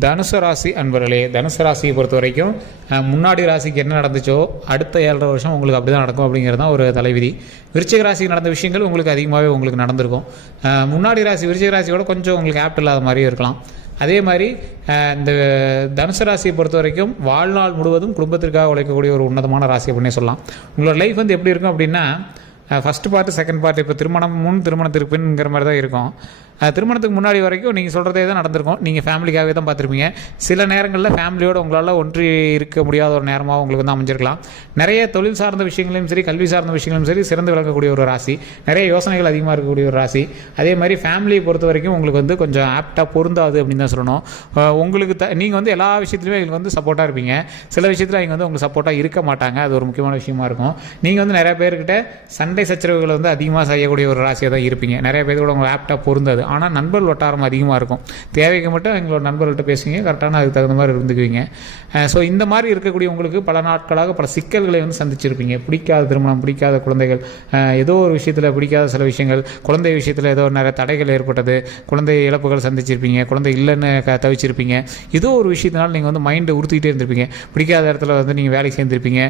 தனுசு ராசி அன்பர்களே, தனுசு ராசியை பொறுத்த வரைக்கும் முன்னாடி ராசிக்கு என்ன நடந்துச்சோ அடுத்த 7.5 வருஷம் உங்களுக்கு அப்படி தான் நடக்கும் அப்படிங்கிறது தான் ஒரு தலைவிதி. விருச்சிக ராசிக்கு நடந்த விஷயங்கள் உங்களுக்கு அதிகமாகவே உங்களுக்கு நடந்திருக்கும். முன்னாடி ராசி விருச்சிக ராசியோட கொஞ்சம் உங்களுக்கு ஆப்ட் இல்லாத மாதிரியும் இருக்கலாம். அதே மாதிரி இந்த தனுசு ராசியை பொறுத்த வரைக்கும் வாழ்நாள் முழுவதும் குடும்பத்திற்காக உழைக்கக்கூடிய ஒரு உன்னதமான ராசி அப்படின்னே சொல்லலாம். உங்களோட லைஃப் வந்து எப்படி இருக்கும் அப்படின்னா, ஃபஸ்ட்டு பார்ட்டு செகண்ட் பார்ட்டு, இப்போ திருமணம் முன் திருமணத்திற்கு பின்ங்கிற மாதிரி தான் இருக்கும். திருமணத்துக்கு முன்னாடி வரைக்கும் நீங்கள் சொல்கிறதே தான் நடந்திருக்கும். நீங்கள் ஃபேமிலிக்காகவே தான் பார்த்துருப்பீங்க. சில நேரங்களில் ஃபேமிலியோடு உங்களால் ஒன்றி இருக்க முடியாத ஒரு நேரமாக உங்களுக்கு வந்து அமைஞ்சிருக்கலாம். நிறைய தொழில் சார்ந்த விஷயங்களையும் சரி, கல்வி சார்ந்த விஷயங்களும் சரி சிறந்து விளக்கக்கூடிய ஒரு ராசி. நிறைய யோசனைகள் அதிகமாக இருக்கக்கூடிய ஒரு ராசி. அதே மாதிரி ஃபேமிலியை பொறுத்த வரைக்கும் உங்களுக்கு வந்து கொஞ்சம் ஆப்டாக பொருந்தாது அப்படின்னு தான் சொல்லணும். உங்களுக்கு நீங்கள் வந்து எல்லா விஷயத்துலையுமே எங்களுக்கு வந்து சப்போர்ட்டாக இருப்பீங்க. சில விஷயத்தில் அவங்க வந்து உங்களுக்கு சப்போர்ட்டாக இருக்க மாட்டாங்க. அது ஒரு முக்கியமான விஷயமா இருக்கும். நீங்கள் வந்து நிறைய பேர்கிட்ட சண்டை சச்சரவுகளை வந்து அதிகமாக செய்யக்கூடிய ஒரு ராசியாக தான் இருப்பீங்க. நிறைய பேர் கூட உங்களுக்கு ஆப்டாக பொருந்தாது. ஆனால் நண்பர்கள் வட்டாரம் அதிகமாக இருக்கும். தேவைக்கு மட்டும் எங்களோட நண்பர்கள்ட்ட பேசுவீங்க, கரெக்டான அதுக்கு தகுந்த மாதிரி இருந்துக்குவீங்க. ஸோ இந்த மாதிரி இருக்கக்கூடிய உங்களுக்கு பல நாட்களாக பல சிக்கல்களை வந்து சந்திச்சிருப்பீங்க. பிடிக்காத திருமணம், பிடிக்காத குழந்தைகள், ஏதோ ஒரு விஷயத்தில் பிடிக்காத சில விஷயங்கள், குழந்தை விஷயத்தில் ஏதோ நிறைய தடைகள் ஏற்பட்டது, குழந்தை இழப்புகள் சந்திச்சிருப்பீங்க, குழந்தை இல்லைன்னு தவிச்சிருப்பீங்க. ஏதோ ஒரு விஷயத்தினால நீங்கள் வந்து மைண்டை உறுத்திக்கிட்டே இருந்திருப்பீங்க. பிடிக்காத இடத்துல வந்து நீங்கள் வேலைக்கு சேர்ந்துருப்பீங்க,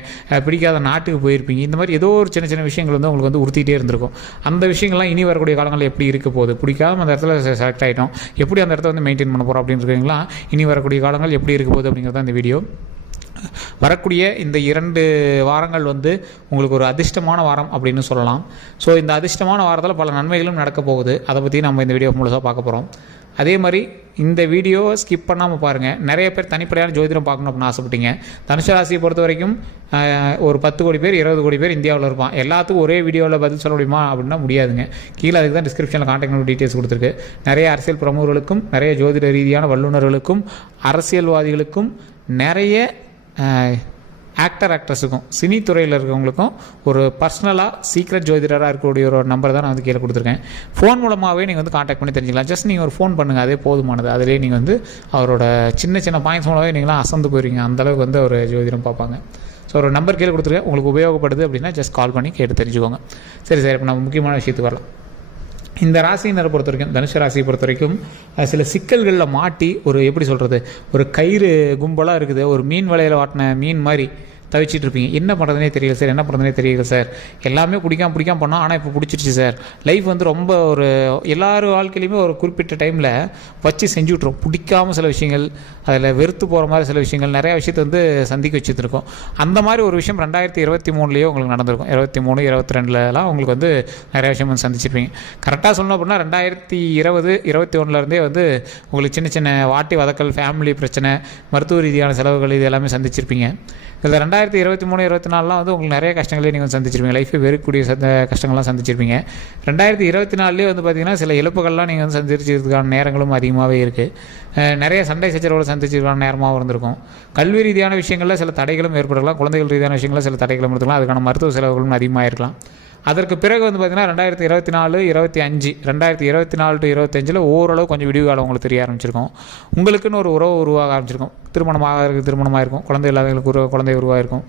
பிடிக்காத நாட்டுக்கு போயிருப்பீங்க. இந்த மாதிரி ஏதோ ஒரு சின்ன சின்ன விஷயங்கள் வந்து உங்களுக்கு வந்து உறுத்திக்கிட்டே இருந்திருக்கும். அந்த விஷயங்கள்லாம் இனி வரக்கூடிய காலங்களில் எப்படி இருக்க போகுது, பிடிக்காம அந்த இடத்துல செலக்ட் ஆகிட்டோம், எப்படி அந்த இடத்த வந்து மெயின்டைன் பண்ண போகிறோம் அப்படின்னு இருக்கீங்களா, இனி வரக்கூடிய காலங்கள் எப்படி இருக்க போகுது அப்படிங்கிறது இந்த வீடியோ. வரக்கூடிய இந்த 2 வாரங்கள் வந்து உங்களுக்கு ஒரு அதிர்ஷ்டமான வாரம் அப்படின்னு சொல்லலாம். ஸோ இந்த அதிர்ஷ்டமான வாரத்தில் பல நன்மைகளும் நடக்க போகுது. அதை பற்றி நம்ம இந்த வீடியோ முழுசாக பார்க்க போகிறோம். அதே மாதிரி இந்த வீடியோவை ஸ்கிப் பண்ணாமல் பாருங்கள். நிறைய பேர் தனிப்படையான ஜோதிடம் பார்க்கணும் அப்படின்னு ஆசைப்பட்டீங்க. தனுசு ராசியை பொறுத்த வரைக்கும் ஒரு 10 கோடி பேர் 20 கோடி பேர் இந்தியாவில் இருப்பான். எல்லாத்துக்கும் ஒரே வீடியோவில் பதில் சொல்ல முடியுமா அப்படின்னா முடியாதுங்க. கீழே அதுக்கு தான் டிஸ்கிரிப்ஷனில் கான்டாக்ட் நம்பர் டீட்டெயில்ஸ் கொடுத்துருக்கு. நிறைய அரசியல் பிரமுகர்களுக்கும், நிறைய ஜோதிட ரீதியான வல்லுநர்களுக்கும், அரசியல்வாதிகளுக்கும், நிறைய ஆக்ட்ரஸுக்கும், சினி துறையில் இருக்கிறவங்களுக்கும் ஒரு பர்சனலாக சீக்ரெட் ஜோதிடராக இருக்கக்கூடிய ஒரு நம்பர் தான் நான் வந்து கீழே கொடுத்துருக்கேன். ஃபோன் மூலமாகவே நீங்கள் வந்து காண்டாக்ட் பண்ணி தெரிஞ்சுக்கலாம். ஜஸ்ட் நீங்கள் ஒரு ஃபோன் பண்ணுங்கள், அதே போதுமானது. அதிலே நீங்கள் வந்து அவரோட சின்ன சின்ன பாயிண்ட்ஸ் மூலமாகவே நீங்களாம் அசந்து போயிருவீங்க. அந்தளவுக்கு வந்து ஒரு ஜோதிடம் பார்ப்பாங்க. ஸோ ஒரு நம்பர் கீழே கொடுத்துருக்கேன். உங்களுக்கு உபயோகப்படுது அப்படின்னா ஜஸ்ட் கால் பண்ணி கேட்டு தெரிஞ்சுக்கோங்க. சரி சார், இப்போ நம்ம முக்கியமான விஷயத்துக்கு வரலாம். இந்த ராசியினரை பொறுத்த வரைக்கும், தனுசு ராசியை பொறுத்த வரைக்கும் சில சிக்கல்களில் மாட்டி ஒரு எப்படி சொல்கிறது, ஒரு கயிறு கும்பலாக இருக்குது, ஒரு மீன் வலையில் வாட்டின மீன் மாதிரி தவிச்சிட்டு இருப்பீங்க. என்ன பண்ணுறதுனே தெரியல சார், என்ன பண்ணுறதுனே தெரியல சார், எல்லாமே பிடிக்காம பண்ணோம், ஆனால் இப்போ பிடிச்சிருச்சு சார். லைஃப் வந்து ரொம்ப ஒரு எல்லார் வாழ்க்கையிலையுமே ஒரு குறிப்பிட்ட டைமில் வச்சு செஞ்சு விட்ருவோம். பிடிக்காம சில விஷயங்கள், அதில் வெறுத்து போகிற மாதிரி சில விஷயங்கள், நிறையா விஷயத்தை வந்து சந்திக்க வச்சுருக்கோம். அந்த மாதிரி ஒரு விஷயம் 2023 உங்களுக்கு நடந்திருக்கும். 23, 22 உங்களுக்கு வந்து நிறைய விஷயம் வந்து சந்திச்சிருப்பீங்க. கரெக்டாக சொல்லணும் அப்படின்னா 2020, 21 வந்து உங்களுக்கு சின்ன சின்ன வாட்டி வதக்கல், ஃபேமிலி பிரச்சனை, மருத்துவ ரீதியான செலவுகள், இது எல்லாமே சந்திச்சிருப்பீங்க. இதில் 2023, 24 வந்து உங்களுக்கு நிறைய கஷ்டங்களே நீங்கள் சந்திச்சிருப்பீங்க. லைஃபை வெறுக்கக்கூடிய கஷ்டங்கள்லாம் சந்திச்சிருப்பீங்க. 2024 வந்து பார்த்திங்கன்னா சில இழப்புகள்லாம் நீங்கள் வந்து சந்திச்சிருக்கிறதுக்கான நேரங்களும் அதிகமாகவே இருக்குது. நிறைய சண்டை சச்சரவுகளை சந்திச்சிருக்கான நேரமாகவும் இருந்திருக்கும். கல்வி ரீதியான விஷயங்களில் சில தடைகளும் ஏற்படலாம். குழந்தைகள் ரீதியான விஷயங்களில் சில தடைகளும் இருக்கலாம். அதுக்கான மருத்துவ செலவுகளும் அதிகமாக இருக்கலாம். அதற்கு பிறகு வந்து பார்த்திங்கன்னா 2024, 25, 2024 to 25 ஓரளவு கொஞ்சம் விடிவு காலம் உங்களுக்கு தெரிய ஆரம்பிச்சிருக்கும். உங்களுக்குன்னு ஒரு உறவு உருவாக ஆரம்பிச்சிருக்கும். திருமணமாக இருக்கும், குழந்தை இல்லாதவங்களுக்கு குழந்தை உருவாகிருக்கும்,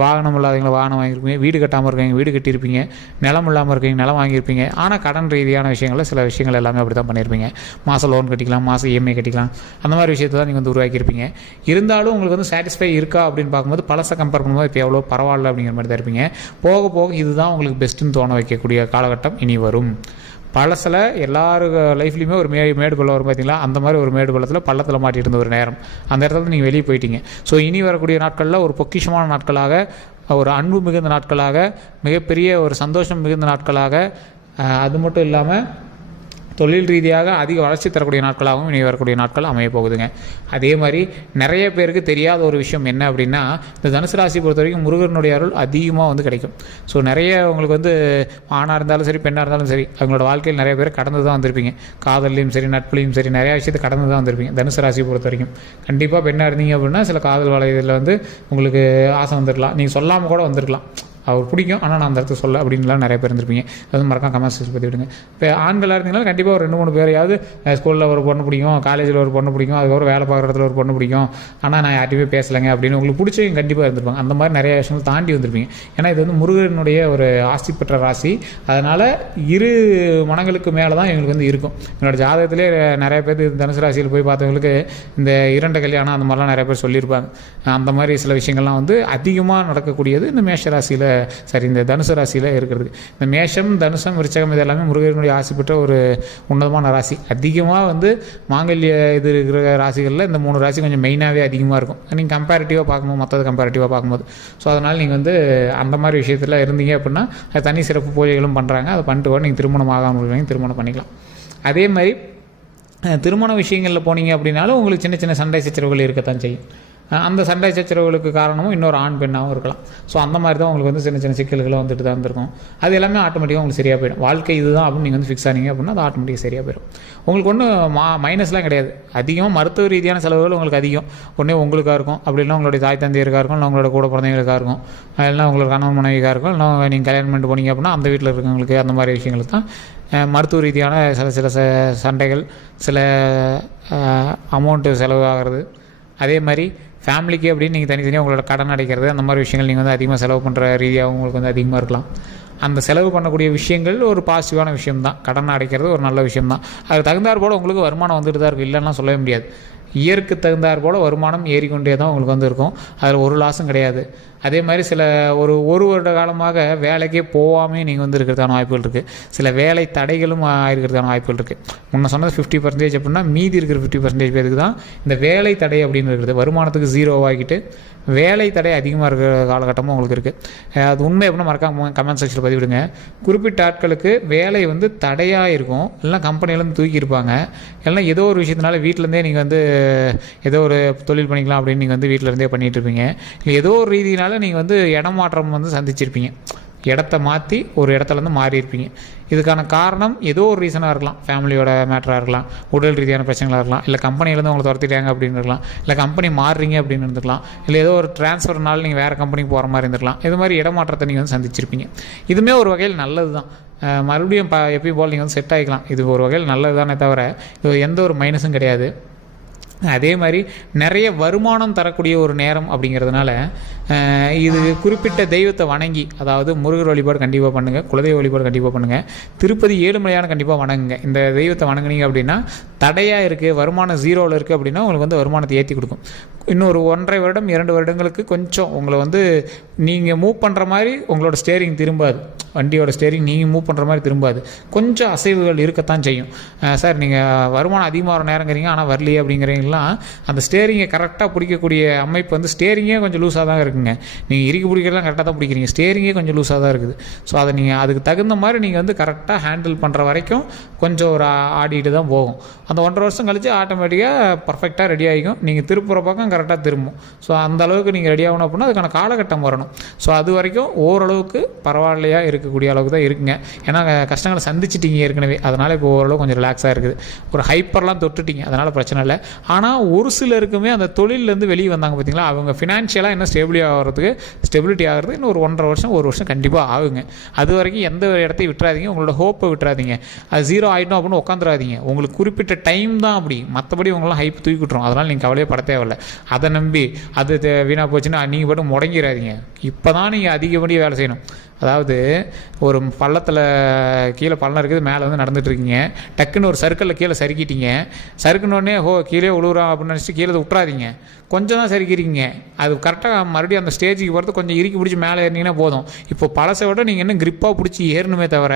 வாகனம் இல்லாதவங்களை வாகனம் வாங்கியிருப்பீங்க, வீடு கட்டாமல் இருக்கீங்க, வீடு கட்டியிருப்பீங்க, நிலம் இல்லாமல் இருக்கீங்க, நிலம் வாங்கியிருப்பீங்க. ஆனால் கடன் ரீதியான விஷயங்களில் சில விஷயங்கள் எல்லாமே அப்படி தான் பண்ணியிருப்பீங்க. மாதம் லோன் கட்டிக்கலாம், மாதம் இஎம்ஐ கட்டிக்கலாம், அந்த மாதிரி விஷயத்தை தான் நீங்கள் வந்து உருவாக்கியிருப்பீங்க. இருந்தாலும் உங்களுக்கு வந்து சாட்டிஸ்ஃபை இருக்கா அப்படின்னு பார்க்கும்போது பழசை கம்பேர் பண்ணும்போது இப்போ எவ்வளோ பரவாயில்ல அப்படிங்கிற மாதிரி தான் இருப்பீங்க. போக போக இதுதான் உங்களுக்கு பெஸ்ட்டுன்னு தோண வைக்கக்கூடிய காலகட்டம் இனி வரும். பழசில் எல்லாரு லைஃப்லையுமே ஒரு மேடு பள்ளம் வரும் பார்த்தீங்களா, அந்த மாதிரி ஒரு மேடு பள்ளத்தில் பள்ளத்தில் மாட்டிட்டு இருந்த ஒரு நேரம், அந்த இடத்துல நீங்கள் வெளியே போயிட்டீங்க. ஸோ இனி வரக்கூடிய நாட்களில் ஒரு பொக்கிஷமான நாட்களாக, ஒரு அன்பு மிகுந்த நாட்களாக, மிகப்பெரிய ஒரு சந்தோஷம் மிகுந்த நாட்களாக, அது மட்டும் இல்லாமல் தொழில் ரீதியாக அதிக வளர்ச்சி தரக்கூடிய நாட்களாகவும் இனி வரக்கூடிய நாட்கள் அமைய போகுதுங்க. அதே மாதிரி நிறைய பேருக்கு தெரியாத ஒரு விஷயம் என்ன அப்படின்னா, இந்த தனுசு ராசி பொறுத்த வரைக்கும் முருகனுடைய அருள் அதிகமாக வந்து கிடைக்கும். ஸோ நிறைய உங்களுக்கு வந்து ஆணாக இருந்தாலும் சரி, பெண்ணாக இருந்தாலும் சரி, அவங்களோட வாழ்க்கையில் நிறைய பேர் கடந்து தான் வந்திருப்பீங்க. காதல்லையும் சரி, நட்புலையும் சரி, நிறையா விஷயத்தை கடந்து தான் வந்திருப்பீங்க. தனுசு ராசியை பொறுத்த வரைக்கும் கண்டிப்பாக பெண்ணாக இருந்தீங்க அப்படின்னா சில காதல் வலையில் வந்து உங்களுக்கு ஆசை வந்துருக்கலாம். நீங்கள் சொல்லாமல் கூட வந்திருக்கலாம். அவர் பிடிக்கும், ஆனால் நான் அந்த இடத்துல சொல்ல அப்படின்லாம் நிறைய பேர் இருந்திருப்பீங்க. அது மறக்காம கமெண்ட் செக்ஷன் பற்றி விடுங்க. இப்போ ஆண்களாக இருந்தீங்கன்னா கண்டிப்பாக ஒரு 2-3 பேரையாவது ஸ்கூலில் ஒரு பொண்ணு பிடிக்கும், காலேஜில் ஒரு பொண்ணு பிடிக்கும், அதுக்கப்புறம் வேலை பார்க்குற இடத்துல ஒரு பொண்ணு பிடிக்கும், ஆனால் நான் யார்ட்டையுமே பேசலைங்க அப்படின்னு உங்களுக்கு பிடிச்சவங்க கண்டிப்பாக இருந்திருப்பாங்க. அந்த மாதிரி நிறைய விஷயங்கள் தாண்டி வந்திருப்பீங்க. ஏன்னா இது வந்து முருகனுடைய ஒரு ஆசி பெற்ற ராசி. அதனால் இரு மனங்களுக்கு மேலே தான் எங்களுக்கு வந்து இருக்கும். என்னோட ஜாதகத்திலே நிறைய பேர் தனுசு ராசியில் போய் பார்த்தவங்களுக்கு இந்த 2 கல்யாணம் அந்த மாதிரிலாம் நிறைய பேர் சொல்லியிருப்பாங்க. அந்த மாதிரி சில விஷயங்கள்லாம் வந்து அதிகமாக நடக்கக்கூடியது இந்த மேஷ ராசியில், சரி இந்த தனுசு ராசியில் இருக்கிறது. இந்த மேஷம், தனுசம், விருச்சகம் இது எல்லாமே முருகனுடைய ஆசி பெற்ற ஒரு உன்னதமான ராசி. அதிகமாக வந்து மாங்கல்ய இது இருக்கிற ராசிகளில் இந்த 3 ராசி கொஞ்சம் மெயினாகவே அதிகமாக இருக்கும். நீங்கள் கம்பேரிட்டிவாக பார்க்கும்போது, மற்றது கம்பேரிட்டிவாக பார்க்கும்போது. ஸோ அதனால் நீங்கள் வந்து அந்த மாதிரி விஷயத்தில் இருந்தீங்க அப்படின்னா அது தனி சிறப்பு பூஜைகளும் பண்ணுறாங்க. அதை பண்ணிட்டு கூட நீங்கள் திருமணம் ஆகாமல் இருக்கிறீங்க, திருமணம் பண்ணிக்கலாம். அதே மாதிரி திருமண விஷயங்களில் போனீங்க அப்படின்னாலும் உங்களுக்கு சின்ன சின்ன சண்டை சச்சரவுகள் இருக்கத்தான் செய்யும். அந்த சண்டை சச்சரவுகளுக்கு காரணமும் இன்னொரு ஆண் பெண்ணாகவும் இருக்கலாம். ஸோ அந்த மாதிரி தான் உங்களுக்கு வந்து சின்ன சின்ன சிக்கல்களை வந்துட்டு தான் இருந்திருக்கும். அது எல்லாமே ஆட்டோமேட்டிக்காக உங்களுக்கு சரியாக போயிடும். வாழ்க்கை இதுதான் அப்படின்னு நீங்கள் வந்து ஃபிக்ஸ் ஆனீங்க அப்படின்னா அது ஆட்டோமேட்டிக்காக சரியாக போயிடும். உங்களுக்கு ஒன்றும் மைனஸ்லாம் கிடையாது. அதிகமாக மருத்துவ ரீதியான செலவுகள் உங்களுக்கு அதிகம். ஒன்றே உங்களுக்காக இருக்கும், அப்படி இல்லைனா உங்களுடைய தாய் தந்தையருக்காக இருக்கும், இல்லை உங்களோட கூட பிறந்தவங்களுக்காக இருக்கும், இல்லைனா உங்களோட கணவன் மனைவிக்காக இருக்கும், இல்லை நீங்கள் கல்யாணம் பண்ணிட்டு போனீங்க அப்படின்னா அந்த வீட்டில் இருக்கவங்களுக்கு அந்த மாதிரி விஷயங்களுக்கு தான் மருத்துவ ரீதியான சில சண்டைகள், சில அமௌண்ட்டு செலவாகிறது. அதே மாதிரி ஃபேமிலிக்கு அப்படின்னு நீங்கள் தனித்தனியாக உங்களோட கடன் அடைக்கிறது, அந்த மாதிரி விஷயங்கள் நீங்கள் வந்து அதிகமாக செலவு பண்ணுற ரீதியாக உங்களுக்கு வந்து அதிகமாக இருக்கலாம். அந்த செலவு பண்ணக்கூடிய விஷயங்கள் ஒரு பாசிட்டிவான விஷயம் தான். கடன் அடைக்கிறது ஒரு நல்ல விஷயம் தான். அது தகுந்தாற் போல் உங்களுக்கு வருமானம் வந்துட்டு தான் இருக்குது, இல்லைன்னா சொல்லவே முடியாது. இயற்கு தகுந்தாற் போல் வருமானம் ஏறிக்கொண்டே தான் உங்களுக்கு வந்து இருக்கும். அதில் ஒரு லாஸும் கிடையாது. அதே மாதிரி சில ஒரு வருட காலமாக வேலைக்கே போகாமல் நீங்கள் வந்து இருக்கிறதான வாய்ப்புகள் இருக்குது. சில வேலை தடைகளும் ஆகிருக்கிறதான வாய்ப்புகள் இருக்குது. முன்ன சொன்னது 50% அப்படின்னா மீதி இருக்கிற 50% பேருக்கு தான் இந்த வேலை தடை அப்படின்னு இருக்கிறது. வருமானத்துக்கு 0 ஆகிட்டு வேலை தடை அதிகமாக இருக்கிற காலகட்டமும் உங்களுக்கு இருக்குது. அது உண்மை எப்படின்னா மறக்காம கமெண்ட் செக்ஷனில் பதிவிடுங்க. குறிப்பிட்ட ஆட்களுக்கு வேலை வந்து தடையாக இருக்கும், இல்லைனா கம்பெனிலேருந்து தூக்கியிருப்பாங்க, இல்லைனா ஏதோ ஒரு விஷயத்தினால வீட்டிலேருந்தே நீங்கள் வந்து ஏதோ ஒரு தொழில் பண்ணிக்கலாம் அப்படின்னு நீங்கள் வந்து வீட்டிலேருந்தே பண்ணிகிட்டு இருப்பீங்க. இல்லை ஏதோ ஒரு ரீதியினால் நீங்கள் வந்து இடமாற்றம் வந்து சந்திச்சிருப்பீங்க. இடத்த மாற்றி ஒரு இடத்துலேருந்து மாறி இருப்பீங்க. இதுக்கான காரணம் ஏதோ ஒரு ரீசனாக இருக்கலாம். ஃபேமிலியோட மேட்டராக இருக்கலாம், உடல் ரீதியான பிரச்சனைகளாக இருக்கலாம், இல்லை கம்பெனிலேருந்து உங்களை துரத்திட்டாங்க அப்படின்னு இருக்கலாம், இல்லை கம்பெனி மாறுறீங்க அப்படின்னு இருந்துக்கலாம், இல்லை ஏதோ ஒரு ட்ரான்ஸ்ஃபர்னால நீங்கள் வேறு கம்பெனிக்கு போகிற மாதிரி இருந்திருக்கலாம். இது மாதிரி இடமாற்றத்தை நீங்கள் வந்து சந்திச்சிருப்பீங்க. இதுவுமே ஒரு வகையில் நல்லது தான். மறுபடியும் எப்பயும் போல் நீங்கள் வந்து செட் ஆகிக்கலாம். இது ஒரு வகையில் நல்லது தானே தவிர இது எந்த ஒரு மைனஸும் கிடையாது. அதே மாதிரி நிறைய வருமானம் தரக்கூடிய ஒரு நேரம் அப்படிங்கிறதுனால இது குறிப்பிட்ட தெய்வத்தை வணங்கி, அதாவது முருகர் வழிபாடு கண்டிப்பாக பண்ணுங்கள், குலதெய்வ வழிபாடு கண்டிப்பாக பண்ணுங்கள், திருப்பதி ஏழுமலையான கண்டிப்பாக வணங்குங்க. இந்த தெய்வத்தை வணங்குனீங்க அப்படின்னா தடையாக இருக்குது, வருமானம் 0ல் இருக்குது அப்படின்னா உங்களுக்கு வந்து வருமானத்தை ஏற்றி கொடுக்கும். இன்னொரு 1.5 வருடம் 2 வருடங்களுக்கு கொஞ்சம் உங்களை வந்து நீங்கள் மூவ் பண்ணுற மாதிரி உங்களோட ஸ்டேரிங் திரும்பாது, வண்டியோட ஸ்டேரிங் நீங்கள் மூவ் பண்ணுற மாதிரி திரும்பாது, கொஞ்சம் அசைவுகள் இருக்கத்தான் செய்யும். சார் நீங்கள் வருமானம் அதிகமாக வர நேரங்கிறீங்க ஆனால் வரலையே அப்படிங்கிறீங்களா, அந்த ஸ்டேரிங்கை கரெக்டாக பிடிக்கக்கூடிய அமைப்பு வந்து ஸ்டேரிங்கே கொஞ்சம் லூஸாக தான் இருக்குங்க. நீங்கள் இறுக்கி பிடிக்கிறதுலாம் கரெக்டாக தான் பிடிக்கிறீங்க, ஸ்டேரிங்கே கொஞ்சம் லூஸாக தான் இருக்குது. ஸோ அதை நீங்கள் அதுக்கு தகுந்த மாதிரி நீங்கள் வந்து கரெக்டாக ஹேண்டில் பண்ணுற வரைக்கும் கொஞ்சம் ஒரு ஆடிட்டு தான் போகும். அந்த 1.5 வருஷம் கழித்து ஆட்டோமேட்டிக்காக பர்ஃபெக்டாக ரெடி ஆகிக்கும். நீங்கள் திருப்புற பக்கம் கரெக்டாக திரும்பும். ஸோ அந்த அளவுக்கு நீங்கள் ரெடி ஆகணும் அப்படின்னா அதுக்கான காலகட்டம் வரணும். ஸோ அது வரைக்கும் ஓரளவுக்கு பரவாயில்லையாக இருக்கக்கூடிய அளவுக்கு தான் இருக்குங்க. ஏன்னா கஷ்டங்களை சந்திச்சிட்டிங்க ஏற்கனவே, அதனால் இப்போ ஓரளவு கொஞ்சம் ரிலாக்ஸாக இருக்குது. ஒரு ஹைப்பர்லாம் தொட்டுட்டிங்க, அதனால் பிரச்சனை இல்லை. ஆனால் ஒரு சிலருக்குமே அந்த தொழிலேருந்து வெளியே வந்தாங்க பார்த்தீங்களா, அவங்க ஃபினான்ஷியலாக இன்னும் ஸ்டெபிலிட்டி ஆகிறதுக்கு இன்னும் ஒரு 1.5 வருஷம் 1 வருஷம் கண்டிப்பாக ஆகுங்க. அது வரைக்கும் எந்த ஒரு இடத்தையும் விட்டுறாதீங்க, உங்களோட ஹோப்பை விட்டுறாதீங்க. அது 0 ஆகிட்டோம் அப்படின்னு உட்காந்துடாதீங்க. உங்களுக்கு குறிப்பிட்ட டைம் தான் அப்படி, மற்றபடி உங்களாம் ஹைப் தூக்கி விட்டுரும். அதனால் நீங்கள் கவலையே பட தேவையில்லை. அதை நம்பி அது வீணாக போச்சுன்னா நீங்கள் பாட்டு முடங்கிடாதீங்க. இப்போ தான் நீங்கள் அதிகப்படியாக வேலை செய்யணும். அதாவது ஒரு பள்ளத்தில் கீழே பள்ளம் இருக்குது, மேலே வந்து நடந்துகிட்ருக்கீங்க, டக்குன்னு ஒரு சர்க்கிளில் கீழே சறுக்கிட்டீங்க, சறுக்குனோடனே கீழே விழுவுறான் அப்படின்னு நினச்சிட்டு கீழே விட்றாதீங்க. கொஞ்சம் தான் சறுக்கிறீங்க, அது கரெக்டாக மறுபடியும் அந்த ஸ்டேஜுக்கு போகிறது கொஞ்சம் இறுக்கி பிடிச்சி மேலே ஏறினீங்கன்னா போதும். இப்போ பழசை விட நீங்கள் இன்னும் கிரிப்பாக பிடிச்சி ஏறணுமே தவிர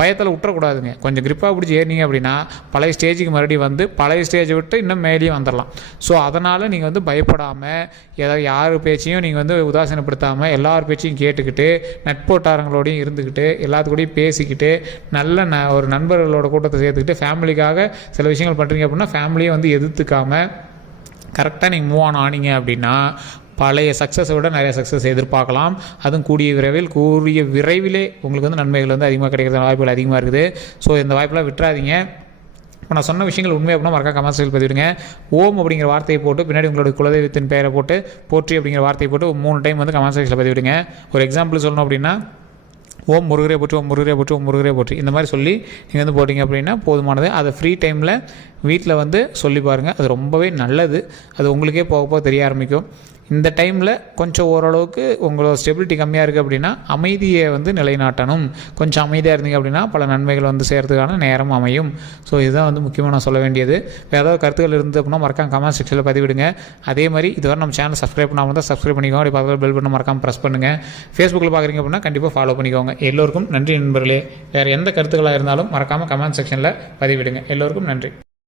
பயத்தில் விட்டுறக்கூடாதுங்க. கொஞ்சம் கிரிப்பாக பிடிச்சி ஏறினீங்க அப்படின்னா பழைய ஸ்டேஜுக்கு மறுபடியும் வந்து பழைய ஸ்டேஜை விட்டு இன்னும் மேலேயும் வந்துடலாம். ஸோ அதனால் நீங்கள் வந்து பயப்படாமல், ஏதாவது யார் பேச்சையும் நீங்கள் வந்து உதாசீனப்படுத்தாமல் எல்லார் பேச்சையும் கேட்டுக்கிட்டு, நட்போட்டாரங்களோடையும் இருந்துக்கிட்டு, எல்லாத்துக்கூடையும் பேசிக்கிட்டு, நல்ல ஒரு நண்பர்களோட கூட்டத்தை சேர்த்துக்கிட்டு, ஃபேமிலிக்காக சில விஷயங்கள் பண்ணுறீங்க அப்படின்னா ஃபேமிலியை வந்து எதிர்த்துக்காமல் கரெக்டாக நீங்கள் மூவ் ஆன் ஆனீங்க அப்படின்னா பழைய சக்ஸஸை விட நிறைய சக்ஸஸ் எதிர்பார்க்கலாம். அதுவும் கூடிய விரைவிலே உங்களுக்கு வந்து நன்மைகள் வந்து அதிகமாக கிடைக்கிற வாய்ப்புகள் அதிகமாக இருக்குது. ஸோ இந்த வாய்ப்பெலாம் விட்டுறாதீங்க. இப்போ நான் சொன்ன விஷயங்கள் உண்மை அப்படின்னா மறக்காம கமெண்ட் செக்ஷனில் பதிவிடுங்க. ஓம் அப்படிங்கிற வார்த்தையை போட்டு பின்னாடி உங்களுடைய குலதெய்வத்தின் பெயரை போட்டு போற்றி அப்படிங்கிற வார்த்தையை போட்டு 3 டைம் வந்து கமெண்ட் செக்ஷனில் பதிவிடுங்க. ஒரு எக்ஸாம்பிள் சொல்லணும் அப்படின்னா ஓம் முருகரே போற்றி, ஓம் முருகரே போற்றி, ஓம் முருகரே போற்றி, இந்த மாதிரி சொல்லி நீங்கள் வந்து போட்டிங்க அப்படின்னா போதுமானது. அதை ஃப்ரீ டைமில் வீட்டில் வந்து சொல்லி பாருங்கள். அது ரொம்பவே நல்லது. அது உங்களுக்கே போக போக தெரிய ஆரம்பிக்கும். இந்த டைமில் கொஞ்சம் ஓரளவுக்கு உங்களோட ஸ்டெபிலிட்டி கம்மியாக இருக்குது அப்படின்னா அமைதியை வந்து நிலைநாட்டணும். கொஞ்சம் அமைதியாக இருந்தீங்க அப்படின்னா பல நன்மைகள் வந்து சேர்த்துக்கான நேரம் அமையும். ஸோ இதுதான் வந்து முக்கியமாக நான் சொல்ல வேண்டியது. வேறு ஏதாவது கருத்துக்கள் இருந்து அப்படின்னா மறக்காம கமெண்ட் செக்ஷனில் பதிவிடுங்க. அதே மாதிரி இதுவரை நம்ம சேனல் சப்ஸ்கிரைப் பண்ணாமல் தான் சப்ஸ்கிரைப் பண்ணிக்கோங்க. அப்படி பக்கத்தில் பெல் பட்டன் மறக்காமல் ப்ரெஸ் பண்ணுங்கள். ஃபேஸ்புக்கில் பார்க்குறீங்க அப்படின்னா கண்டிப்பாக ஃபாலோ பண்ணிக்கோங்க. எல்லோருக்கும் நன்றி நண்பர்களே. வேறு எந்த கருத்துக்களாக இருந்தாலும் மறக்காமல் கமெண்ட் செக்ஷனில் பதிவிடுங்க. எல்லோருக்கும் நன்றி.